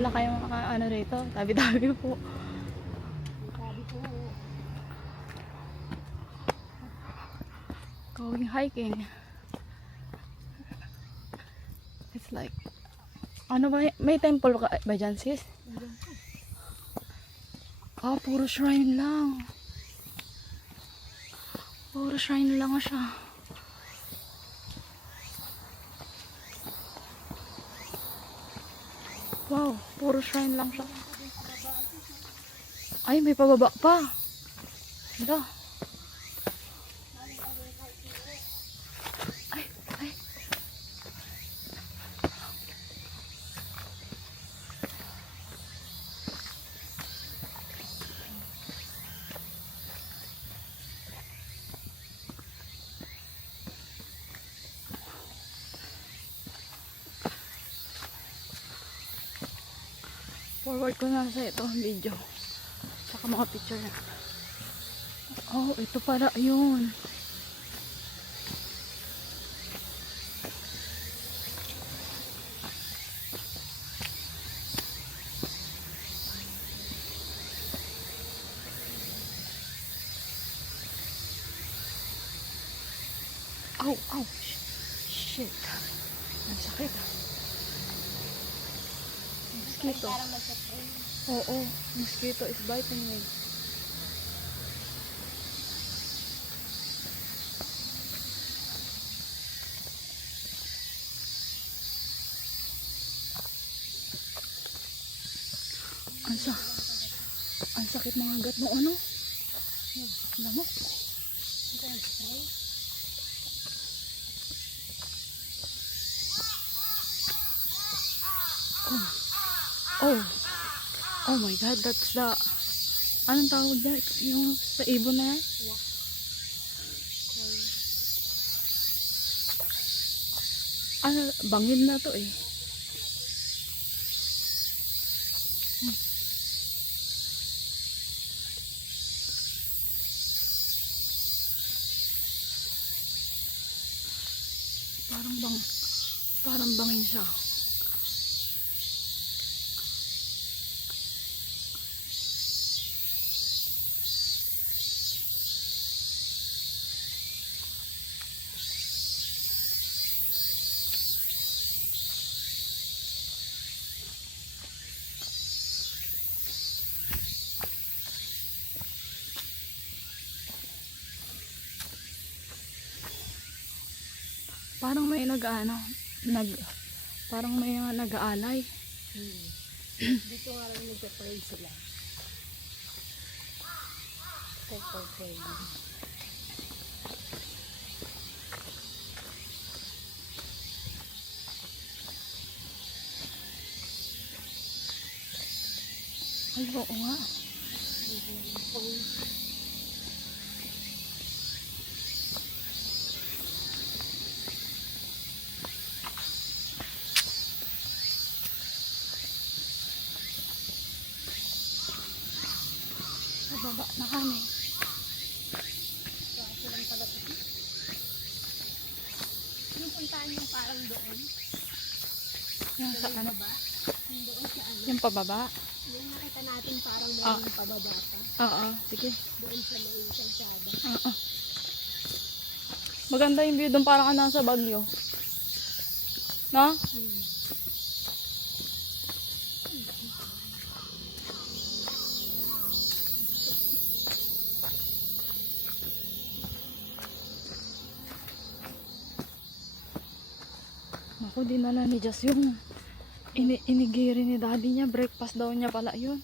Wala kayong ano rito. Tabi-tabi po. Sabi ko, Going hiking. It's like, ano ba, may temple ba dyan, sis? Ah, puro shrine lang. Puro shrine lang siya. Wow, puro shrine lang siya. Ay, may pababa pa. Hala. Ay, ay. Forward ko na sa ito video. Saka mga picture na. Oh, ito pala yun. Ow, ow. Shit. Ang sakit. Mosquito. parang nagsaspray. Oo, mosquito is biting me. Ang sakit mga gat mo, ano? Lamok. Ito ang spray. Oh. Oh my God, that's the... Anong tawag dyan? Yung sa ibon na yan? Ano, bangin na to eh. Parang bangin siya. Parang may parang may nag-aalay. Dito nga lang nagpa-pray sila. Pray. Ay, oo nga. Baba na kami. Kaso lang pala ito. Yung puntaan yung parang doon. Yung sa ano? Ba? Yung doon sa ano. Yung pababa? Yung nakita natin parang mayroong pababa pa. Oo, sige. Doon sa may kalsada. Oo. Maganda yung view doon, parang ka nasa Baguio. No? Ako, dinala ni Jess yung inigiri ni daddy niya. Breakfast daw niya pala yun.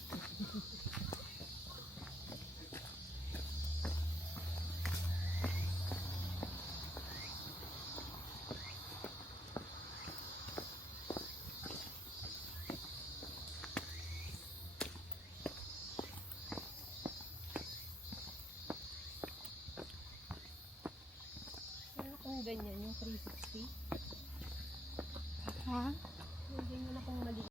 Ano kung ganyan, yung 360? Ha? Yung ganyan na kung mali.